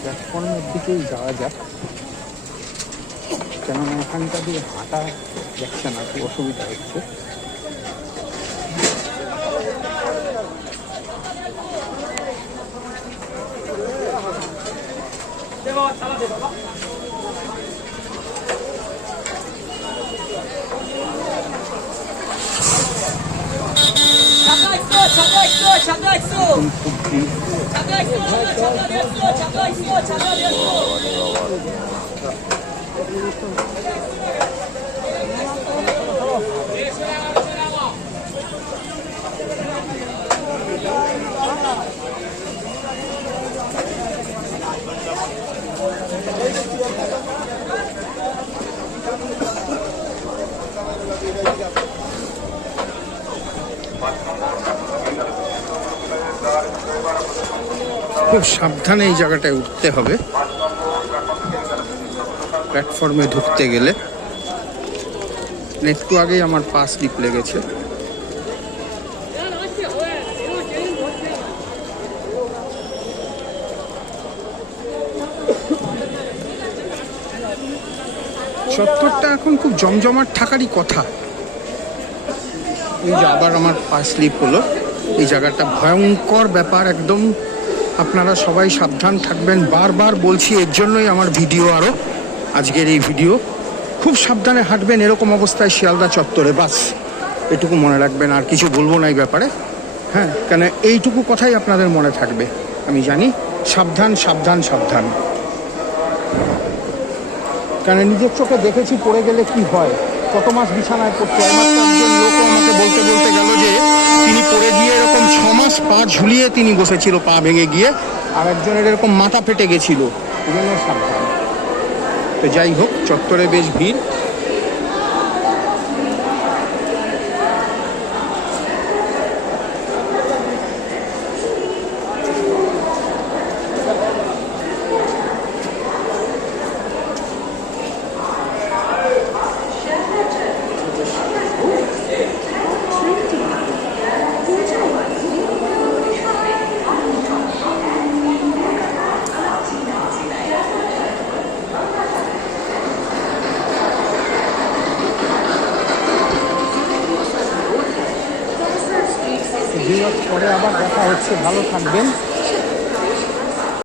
প্ল্যাটফর্মের দিকেই যাওয়া যাক। কেননা এখানটা দিয়ে হাঁটা যাচ্ছে না খুব অসুবিধা হচ্ছে। 잠 잠깐 있어, 잠깐 있어. 잠깐 있어, 잠깐 있어, 잠깐 있어, 잠깐 있어. খুব সাবধানে এই জায়গাটায় উঠতে হবে। প্ল্যাটফর্মে ঢুকতে গেলে। একটু আগেই আমার পা স্লিপ লেগেছে। চত্বরটা এখন খুব জমজমাট থাকারই কথা। এই যে আবার আমার পা স্লিপ হলো। এই জায়গাটা ভয়ঙ্কর ব্যাপার, একদম আপনারা সবাই সাবধান থাকবেন। বারবার বলছি, এর জন্যই আমার ভিডিও আরও আজকের এই ভিডিও। খুব সাবধানে হাঁটবেন, এরকম অবস্থায় শিয়ালদা চত্বরে, বাস। এটুকু মনে রাখবেন, আর কিছু বলব না এই ব্যাপারে। হ্যাঁ কেন এইটুকু কথাই আপনাদের মনে থাকবে, আমি জানি। সাবধান সাবধান সাবধান। কেন নিজের চোখে দেখেছি, পড়ে গেলে কি হয়? কত মাস বিছানায় পড়তে? হয় আমাকে বলতে বলতে গেল যে, তিনি পড়ে গিয়ে এরকম পা ঝুলিয়ে তিনি বসেছিল, পা ভেঙে গিয়ে। আর একজনের এরকম মাথা ফেটে গেছিল। তো যাই হোক, চত্বরে বেশ ভিড়। দুই করে আবার দেখা হচ্ছে ভালো থাকবেন।